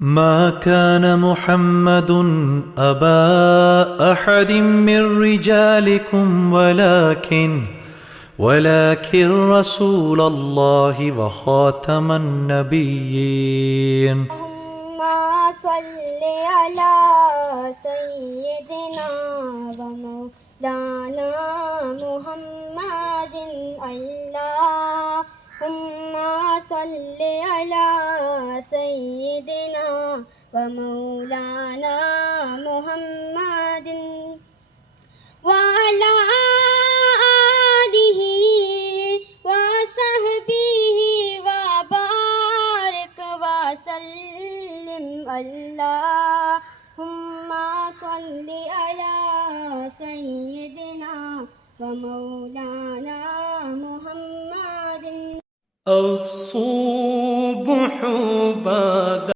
ما كان محمد أبا أحد من رجالكم ولكن رسول الله وخاتم النبيين. اللهم صل على سيدنا ومولانا محمد. اللهم صل على سيدنا ومولانا محمد وعلى آله وصحبه وبارك وسلم. اللهم صل على سيدنا ومولانا محمد. الصبح